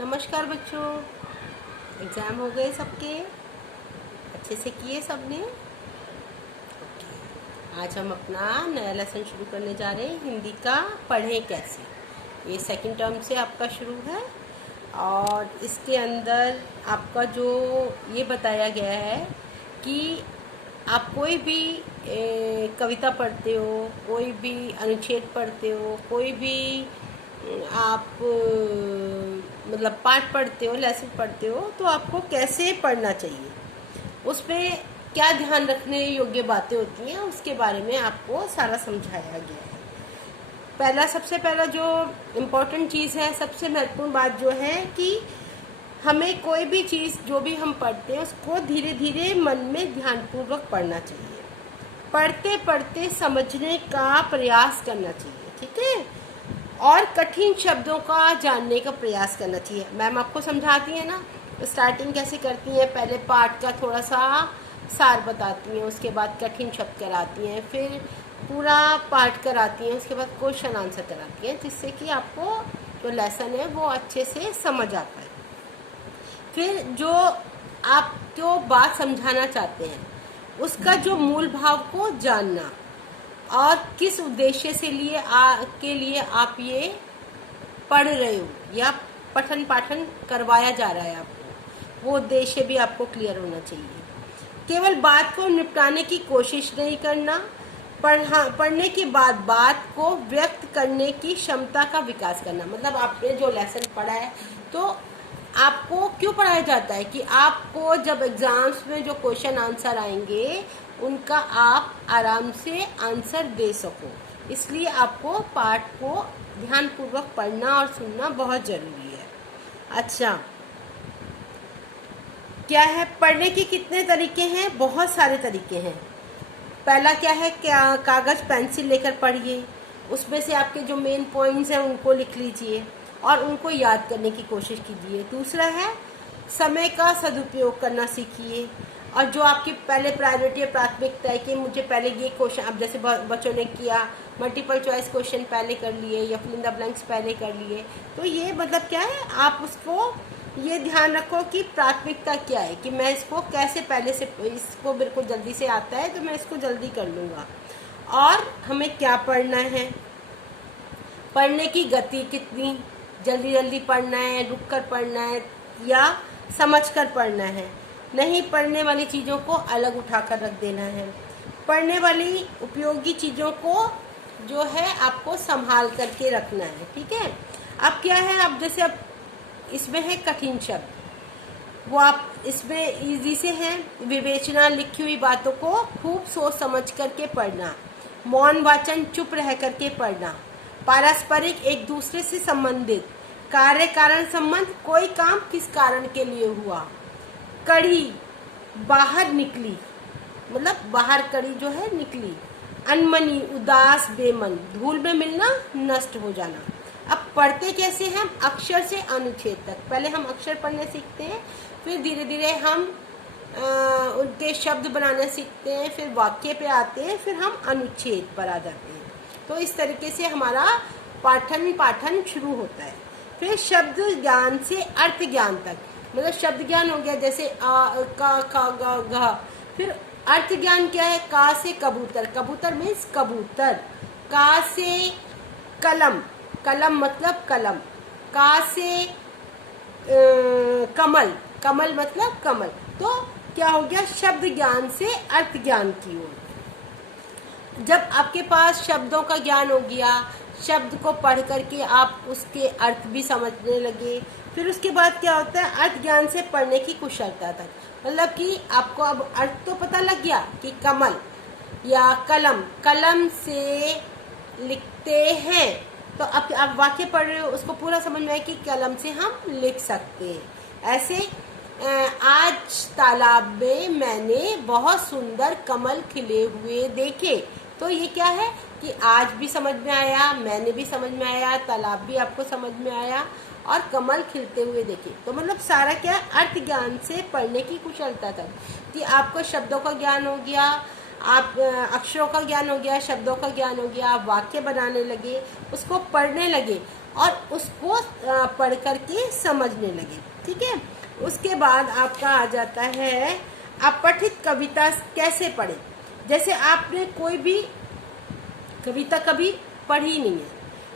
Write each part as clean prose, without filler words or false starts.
नमस्कार बच्चों। एग्ज़ाम हो गए सबके? अच्छे से किए सबने? ओके। आज हम अपना नया लेसन शुरू करने जा रहे हैं, हिंदी का पढ़ें कैसे। ये सेकंड टर्म से आपका शुरू है और इसके अंदर आपका जो ये बताया गया है कि आप कोई भी कविता पढ़ते हो, कोई भी अनुच्छेद पढ़ते हो, कोई भी आप मतलब पाठ पढ़ते हो, लेसन पढ़ते हो, तो आपको कैसे पढ़ना चाहिए, उस पर क्या ध्यान रखने योग्य बातें होती हैं, उसके बारे में आपको सारा समझाया गया है। सबसे पहला जो इम्पोर्टेंट चीज़ है, सबसे महत्वपूर्ण बात जो है कि हमें कोई भी चीज़ जो भी हम पढ़ते हैं उसको धीरे धीरे मन में ध्यानपूर्वक पढ़ना चाहिए। पढ़ते पढ़ते समझने का प्रयास करना चाहिए, ठीक है। और कठिन शब्दों का जानने का प्रयास करना चाहिए। मैम आपको समझाती है ना, स्टार्टिंग कैसे करती हैं, पहले पाठ का थोड़ा सा सार बताती हैं, उसके बाद कठिन शब्द कराती हैं, फिर पूरा पाठ कराती हैं, उसके बाद क्वेश्चन आंसर कराती हैं, जिससे कि आपको जो लेसन है वो अच्छे से समझ आ पाए। फिर जो आप जो बात समझाना चाहते हैं उसका जो मूल भाव को जानना और किस उद्देश्य से के लिए आप ये पढ़ रहे हो या पठन पाठन करवाया जा रहा है आपको, वो उद्देश्य भी आपको क्लियर होना चाहिए। केवल बात को निपटाने की कोशिश नहीं करना, पढ़ने के बाद बात को व्यक्त करने की क्षमता का विकास करना। मतलब आपने जो लेसन पढ़ा है तो आपको क्यों पढ़ाया जाता है कि आपको जब एग्जाम्स में जो क्वेश्चन आंसर आएंगे उनका आप आराम से आंसर दे सको, इसलिए आपको पाठ को ध्यानपूर्वक पढ़ना और सुनना बहुत ज़रूरी है। अच्छा, क्या है, पढ़ने के कितने तरीके हैं? बहुत सारे तरीके हैं। पहला क्या है, कागज़ पेंसिल लेकर पढ़िए, उसमें से आपके जो मेन पॉइंट्स हैं उनको लिख लीजिए और उनको याद करने की कोशिश कीजिए। दूसरा है समय का सदुपयोग करना सीखिए, और जो आपकी पहले प्रायोरिटी है, प्राथमिकता है कि मुझे पहले ये क्वेश्चन, अब जैसे बच्चों ने किया मल्टीपल चॉइस क्वेश्चन पहले कर लिए या फिल इन द ब्लैंक्स पहले कर लिए, तो ये मतलब क्या है, आप उसको ये ध्यान रखो कि प्राथमिकता क्या है, कि मैं इसको कैसे पहले से, इसको मेरे को जल्दी से आता है तो मैं इसको जल्दी कर लूँगा। और हमें क्या पढ़ना है, पढ़ने की गति कितनी, जल्दी जल्दी पढ़ना है, रुक कर पढ़ना है या समझ कर पढ़ना है, नहीं पढ़ने वाली चीज़ों को अलग उठाकर रख देना है, पढ़ने वाली उपयोगी चीज़ों को जो है आपको संभाल करके रखना है, ठीक है। अब क्या है, अब जैसे अब इसमें है कठिन शब्द, वो आप इसमें इजी से हैं, विवेचना, लिखी हुई बातों को खूब सोच समझ करके पढ़ना, मौन वाचन, चुप रह करके पढ़ना, पारस्परिक, एक दूसरे से संबंधित, कार्य कारण संबंध, कोई काम किस कारण के लिए हुआ, कड़ी, बाहर निकली, मतलब बाहर कड़ी जो है निकली, अनमनी, उदास, बेमन, धूल में मिलना, नष्ट हो जाना। अब पढ़ते कैसे हैं, अक्षर से अनुच्छेद तक। पहले हम अक्षर पढ़ने सीखते हैं, फिर धीरे धीरे हम उनके शब्द बनाना सीखते हैं, फिर वाक्य पे आते हैं, फिर हम अनुच्छेद पर आ जाते हैं। तो इस तरीके से हमारा पाठन शुरू होता है। फिर शब्द ज्ञान से अर्थ ज्ञान तक, मतलब शब्द ज्ञान हो गया जैसे आ, का, गा, गा। फिर अर्थ ज्ञान क्या है, का से कबूतर, कबूतर मीन्स कबूतर, का से कलम, कलम मतलब कलम, का से कमल, कमल मतलब कमल। तो क्या हो गया, शब्द ज्ञान से अर्थ ज्ञान की ओर। जब आपके पास शब्दों का ज्ञान हो गया, शब्द को पढ़ करके आप उसके अर्थ भी समझने लगे, फिर उसके बाद क्या होता है, अर्थ ज्ञान से पढ़ने की कुशलता तक। मतलब कि आपको अब अर्थ तो पता लग गया कि कमल या कलम, कलम से लिखते हैं, तो अब आप वाक्य पढ़ रहे हो, उसको पूरा समझ में आए कि कलम से हम लिख सकते हैं। ऐसे आज तालाब में मैंने बहुत सुंदर कमल खिले हुए देखे, तो ये क्या है कि आज भी समझ में आया, मैंने भी समझ में आया, तालाब भी आपको समझ में आया और कमल खिलते हुए देखे। तो मतलब सारा क्या, अर्थ ज्ञान से पढ़ने की कुशलता तक, कि आपको शब्दों का ज्ञान हो गया, आप अक्षरों का ज्ञान हो गया, शब्दों का ज्ञान हो गया, आप वाक्य बनाने लगे, उसको पढ़ने लगे, और उसको पढ़ करके समझने लगे। ठीक है, उसके बाद आपका आ जाता है अपठित कविता कैसे पढ़े। जैसे आपने कोई भी कविता कभी पढ़ी नहीं है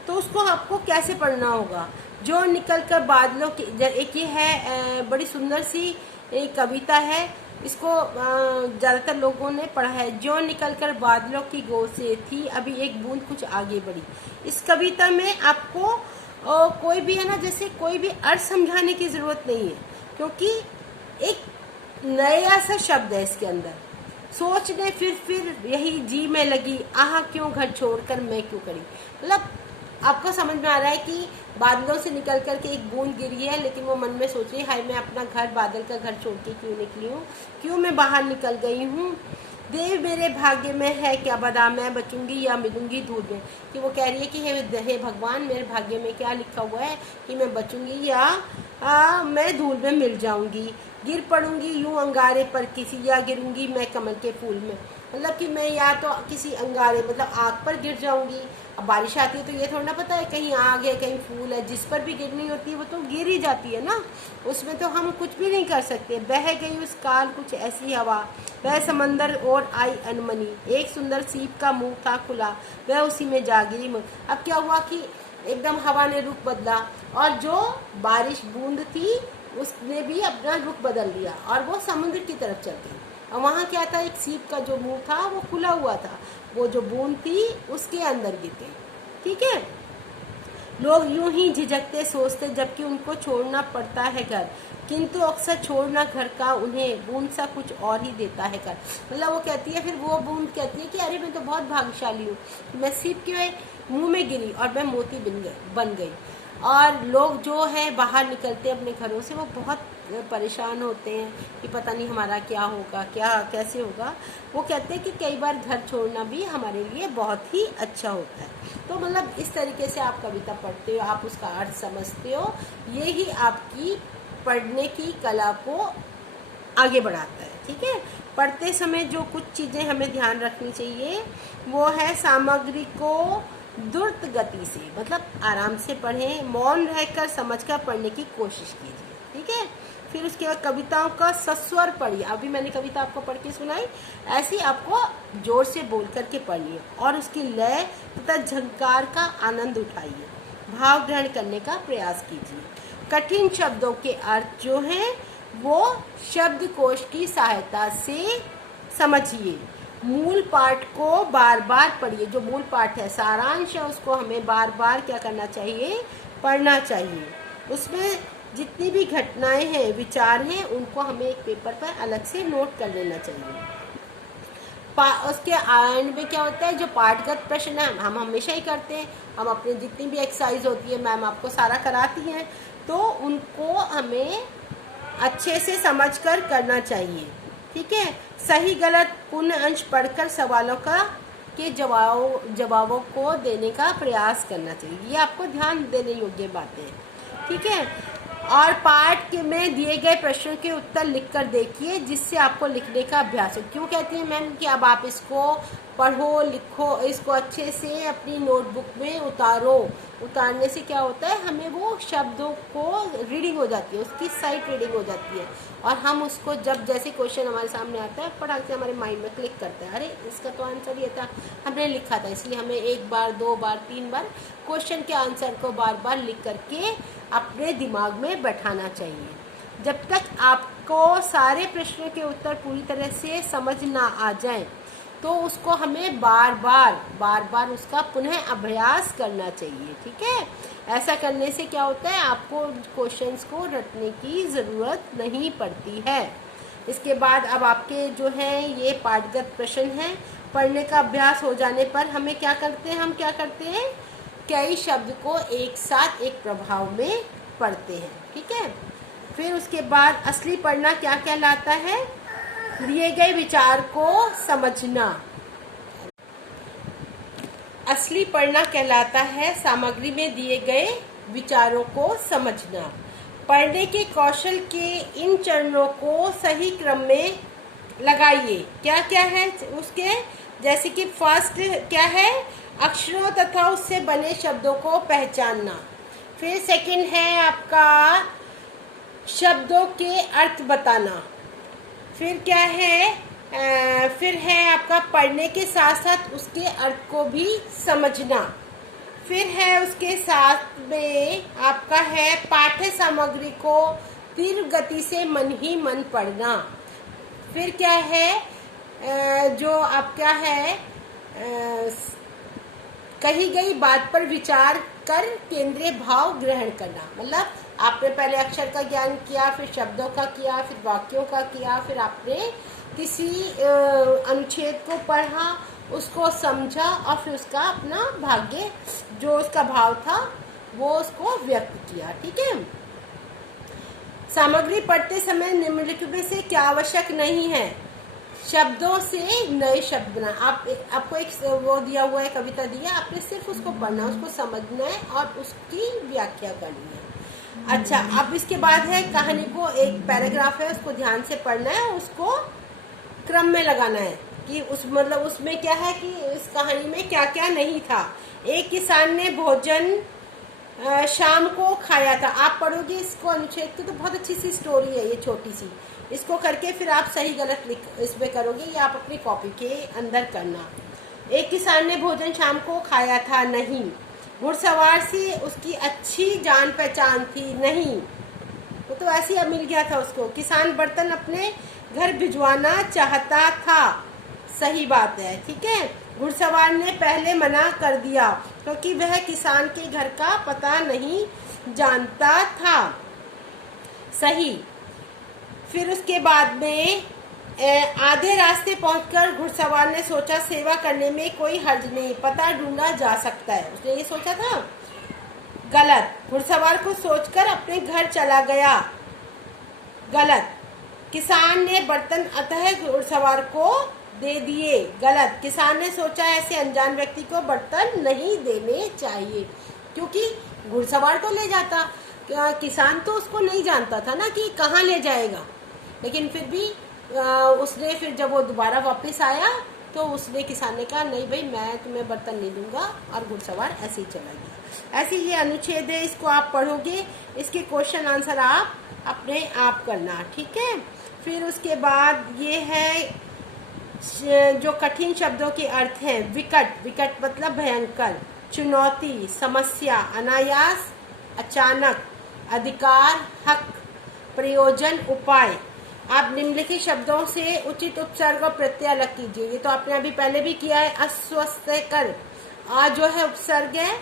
तो उसको आपको कैसे पढ़ना होगा। जो निकल कर बादलों की, एक ये है बड़ी सुंदर सी एक कविता है, इसको ज़्यादातर लोगों ने पढ़ा है। जो निकल कर बादलों की गोद से थी अभी एक बूंद कुछ आगे बढ़ी। इस कविता में आपको कोई भी है ना, जैसे कोई भी अर्थ समझाने की ज़रूरत नहीं है, क्योंकि एक नया सा शब्द है इसके अंदर। सोचने फिर यही जी में लगी, आह क्यों घर छोड़कर मैं क्यों करी। मतलब आपको समझ में आ रहा है कि बादलों से निकल कर के एक बूंद गिरी है, लेकिन वो मन में सोच रही है हाय मैं अपना घर, बादल का घर छोड़ के क्यों निकली हूँ, क्यों मैं बाहर निकल गई हूँ। देव मेरे भाग्य में है क्या बदा, मैं बचूंगी या मिलूंगी धूल में। कि वो कह रही है कि हे भगवान, मेरे भाग्य में क्या लिखा हुआ है कि मैं बचूंगी या मैं धूल में मिल जाऊंगी। गिर पड़ूंगी यूं अंगारे पर किसी, या गिरूंगी मैं कमल के फूल में। मतलब कि मैं या तो किसी अंगारे मतलब आग पर गिर जाऊंगी। अब बारिश आती है तो ये थोड़ा ना पता है कहीं आग है कहीं फूल है, जिस पर भी गिरनी होती है वो तो गिर ही जाती है ना, उसमें तो हम कुछ भी नहीं कर सकते। बह गई उस काल कुछ ऐसी हवा, वह समंदर और आई अनमनी, एक सुंदर सीप का मुंह था खुला, वह उसी में जा गिरी। अब क्या हुआ कि एकदम हवा ने रुख बदला और जो बारिश बूंद थी उसने भी अपना रुख बदल दिया और वो समुद्र की तरफ चल गई। और वहाँ क्या था, एक सीप का जो मुंह था वो खुला हुआ था, वो जो बूंद थी उसके अंदर गिर गई। ठीक है, लोग यूं ही झिझकते सोचते जबकि उनको छोड़ना पड़ता है घर, किंतु अक्सर छोड़ना घर का उन्हें बूंद सा कुछ और ही देता है घर। मतलब वो कहती है, फिर वो बूंद कहती है कि अरे मैं तो बहुत भाग्यशाली हूँ, मैं सीप के मुंह में गिरी और मैं मोती बन गई। और लोग जो है बाहर निकलते हैं अपने घरों से, वो बहुत परेशान होते हैं कि पता नहीं हमारा क्या होगा, क्या कैसे होगा। वो कहते हैं कि कई बार घर छोड़ना भी हमारे लिए बहुत ही अच्छा होता है। तो मतलब इस तरीके से आप कविता पढ़ते हो, आप उसका अर्थ समझते हो, ये ही आपकी पढ़ने की कला को आगे बढ़ाता है। ठीक है, पढ़ते समय जो कुछ चीज़ें हमें ध्यान रखनी चाहिए वो है सामग्री को द्रुत गति से, मतलब आराम से पढ़ें, मौन रहकर समझकर पढ़ने की कोशिश कीजिए। ठीक है, फिर उसके बाद कविताओं का सस्वर पढ़िए। अभी मैंने कविता आपको पढ़ के सुनाई, ऐसी आपको जोर से बोल करके पढ़िए और उसकी लय तथा झंकार का आनंद उठाइए, भाव ग्रहण करने का प्रयास कीजिए। कठिन शब्दों के अर्थ जो हैं वो शब्दकोश की सहायता से समझिए। मूल पाठ को बार बार पढ़िए, जो मूल पाठ है सारांश है उसको हमें बार बार क्या करना चाहिए, पढ़ना चाहिए। उसमें जितनी भी घटनाएं हैं, विचार हैं, उनको हमें एक पेपर पर अलग से नोट कर लेना चाहिए। उसके एंड में क्या होता है, जो पाठगत प्रश्न है हम हमेशा ही करते हैं, हम अपनी जितनी भी एक्सरसाइज होती है मैम आपको सारा कराती हैं, तो उनको हमें अच्छे से समझकर करना चाहिए। ठीक है, सही गलत पूर्ण अंश पढ़कर सवालों के जवाबों को देने का प्रयास करना चाहिए। ये आपको ध्यान देने योग्य बातें हैं। ठीक है, और पाठ में दिए गए प्रश्नों के उत्तर लिखकर देखिए, जिससे आपको लिखने का अभ्यास हो। क्यों कहती हैं मैम कि अब आप इसको पढ़ो, लिखो, इसको अच्छे से अपनी नोटबुक में उतारो। उतारने से क्या होता है, हमें वो शब्दों को रीडिंग हो जाती है, उसकी साइट रीडिंग हो जाती है, और हम उसको जब जैसे क्वेश्चन हमारे सामने आता है फटाक से हमारे माइंड में क्लिक करता है, अरे इसका तो आंसर ये था, हमने लिखा था। इसलिए हमें एक बार, दो बार, तीन बार क्वेश्चन के आंसर को बार बार लिख करके अपने दिमाग में बैठाना चाहिए। जब तक आपको सारे प्रश्नों के उत्तर पूरी तरह से समझ ना आ जाए तो उसको हमें बार बार उसका पुनः अभ्यास करना चाहिए। ठीक है, ऐसा करने से क्या होता है, आपको क्वेश्चंस को रटने की ज़रूरत नहीं पड़ती है। इसके बाद अब आपके जो हैं ये पाठगत प्रश्न हैं, पढ़ने का अभ्यास हो जाने पर हमें क्या करते हैं, हम क्या करते हैं, कई शब्द को एक साथ एक प्रभाव में पढ़ते हैं। ठीक है, फिर उसके बाद असली पढ़ना क्या कहलाता है, दिए गए विचार को समझना। असली पढ़ना कहलाता है सामग्री में दिए गए विचारों को समझना। पढ़ने के कौशल के इन चरणों को सही क्रम में लगाइए। क्या क्या है उसके, जैसे कि फर्स्ट क्या है, अक्षरों तथा उससे बने शब्दों को पहचानना। फिर सेकंड है आपका शब्दों के अर्थ बताना। फिर क्या है, फिर है आपका पढ़ने के साथ साथ उसके अर्थ को भी समझना। फिर है उसके साथ में आपका है पाठ्य सामग्री को तीव्र गति से मन ही मन पढ़ना। फिर क्या है, जो आपका है कही गई बात पर विचार कर केंद्रीय भाव ग्रहण करना। मतलब आपने पहले अक्षर का ज्ञान किया, फिर शब्दों का किया, फिर वाक्यों का किया, फिर आपने किसी अनुच्छेद को पढ़ा, उसको समझा और फिर उसका अपना भाग्य जो उसका भाव था वो उसको व्यक्त किया। ठीक है। सामग्री पढ़ते समय निम्नलिखित में से क्या आवश्यक नहीं है? शब्दों से नए शब्द बना। आपको एक वो दिया हुआ है, कविता दी है, आपने सिर्फ उसको पढ़ना, उसको समझना है और उसकी व्याख्या करनी है। अच्छा, अब इसके बाद है कहानी को, एक पैराग्राफ है, उसको ध्यान से पढ़ना है, उसको क्रम में लगाना है कि उस मतलब उसमें क्या है कि इस कहानी में क्या क्या नहीं था। एक किसान ने भोजन शाम को खाया था। आप पढ़ोगे इसको अनुच्छेद की तो बहुत अच्छी सी स्टोरी है ये, छोटी सी। इसको करके फिर आप सही गलत लिख इसमें करोगे, या आप अपनी कॉपी के अंदर करना। एक किसान ने भोजन शाम को खाया था। नहीं। घुड़सवार से उसकी अच्छी जान पहचान थी। नहीं, वो तो ऐसे ही मिल गया था उसको। किसान बर्तन अपने घर भिजवाना चाहता था। सही बात है। ठीक है। घुड़सवार ने पहले मना कर दिया क्योंकि वह किसान के घर का पता नहीं जानता था। सही। फिर उसके बाद में आधे रास्ते पहुंचकर घुड़सवार ने सोचा सेवा करने में कोई हर्ज नहीं, पता ढूंढा जा सकता है, उसने ये सोचा था। गलत। घुड़सवार को सोचकर अपने घर चला गया। गलत। किसान ने बर्तन अतः घुड़सवार को दे दिए। गलत। किसान ने सोचा ऐसे अनजान व्यक्ति को बर्तन नहीं देने चाहिए, क्योंकि घुड़सवार तो ले जाता, किसान तो उसको नहीं जानता था ना कि कहाँ ले जाएगा। लेकिन फिर भी उसने फिर जब वो दोबारा वापस आया तो उसने किसान ने कहा नहीं भाई मैं तुम्हें बर्तन नहीं दूंगा, और घुड़सवार ऐसे ही चला गया। ऐसे ये अनुच्छेद है, इसको आप पढ़ोगे, इसके क्वेश्चन आंसर आप अपने आप करना। ठीक है। फिर उसके बाद ये है जो कठिन शब्दों के अर्थ हैं। विकट। विकट मतलब भयंकर। चुनौती, समस्या, अनायास, अचानक, अधिकार, हक, प्रयोजन, उपाय। आप निम्नलिखित शब्दों से उचित उपसर्ग और प्रत्यय अलग कीजिए। ये तो आपने अभी पहले भी किया है। अस्वस्थकर, आ जो है उपसर्ग है,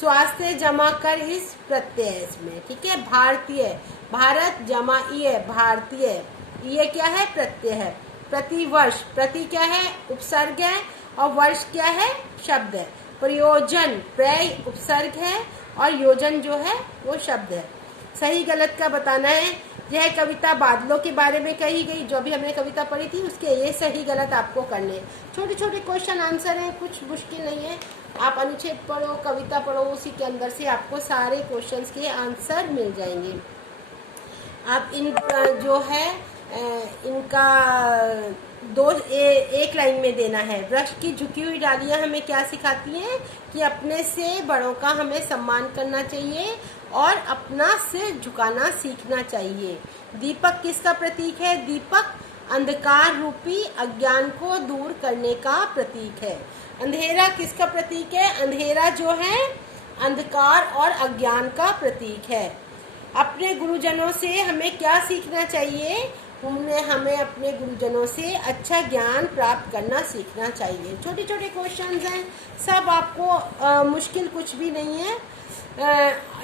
स्वास्थ्य जमा कर इस प्रत्यय में। ठीक है। भारतीय, भारत जमा ई, भारतीय, ये क्या है? प्रत्यय है। प्रतिवर्ष, प्रति क्या है? उपसर्ग है, और वर्ष क्या है? शब्द है। प्रयोजन, प्रय उपसर्ग है, और योजन जो है वो शब्द है। सही गलत का बताना है। यह कविता बादलों के बारे में कही गई, जो भी हमने कविता पढ़ी थी उसके ये सही गलत आपको करने। छोटे छोटे क्वेश्चन आंसर हैं, कुछ मुश्किल नहीं है। आप अनुच्छेद पढ़ो, कविता पढ़ो, उसी के अंदर से आपको सारे क्वेश्चंस के आंसर मिल जाएंगे। आप इन जो है इनका एक लाइन में देना है। वृक्ष की झुकी हुई डालियां हमें क्या सिखाती हैं? कि अपने से बड़ों का हमें सम्मान करना चाहिए और अपना सिर झुकाना सीखना चाहिए। दीपक किसका प्रतीक है? दीपक अंधकार रूपी अज्ञान को दूर करने का प्रतीक है। अंधेरा किसका प्रतीक है? अंधेरा जो है अंधकार और अज्ञान का प्रतीक है। अपने गुरुजनों से हमें क्या सीखना चाहिए? हमें अपने गुरुजनों से अच्छा ज्ञान प्राप्त करना सीखना चाहिए। छोटे छोटे क्वेश्चंस हैं, सब आपको मुश्किल कुछ भी नहीं है।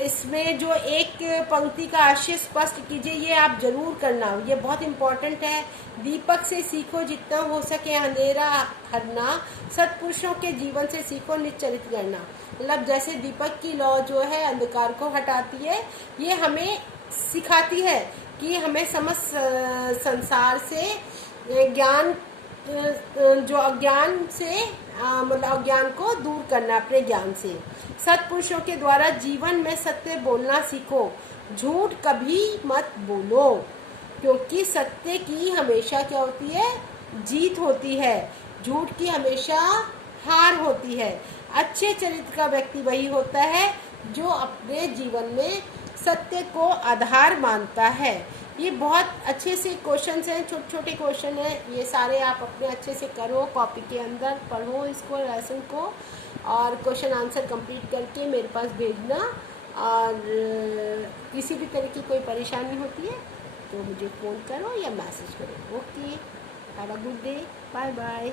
इसमें जो एक पंक्ति का आशय स्पष्ट कीजिए, ये आप जरूर करना, ये बहुत इम्पोर्टेंट है। दीपक से सीखो जितना हो सके अंधेरा हटना, सत्पुरुषों के जीवन से सीखो निश्चरित करना। मतलब जैसे दीपक की लौ जो है अंधकार को हटाती है, ये हमें सिखाती है कि हमें समस्त संसार से ज्ञान जो अज्ञान से मतलब अज्ञान को दूर करना अपने ज्ञान से। सत्पुरुषों के द्वारा जीवन में सत्य बोलना सीखो, झूठ कभी मत बोलो, क्योंकि सत्य की हमेशा क्या होती है? जीत होती है, झूठ की हमेशा हार होती है। अच्छे चरित्र का व्यक्ति वही होता है जो अपने जीवन में सत्य को आधार मानता है। ये बहुत अच्छे से क्वेश्चंस हैं, छोटे छोटे क्वेश्चन हैं, ये सारे आप अपने अच्छे से करो, कॉपी के अंदर पढ़ो इसको, लेसन को, और क्वेश्चन आंसर कंप्लीट करके मेरे पास भेजना। और किसी भी तरह की कोई परेशानी होती है तो मुझे फ़ोन करो या मैसेज करो। Okay, have a good day, bye bye.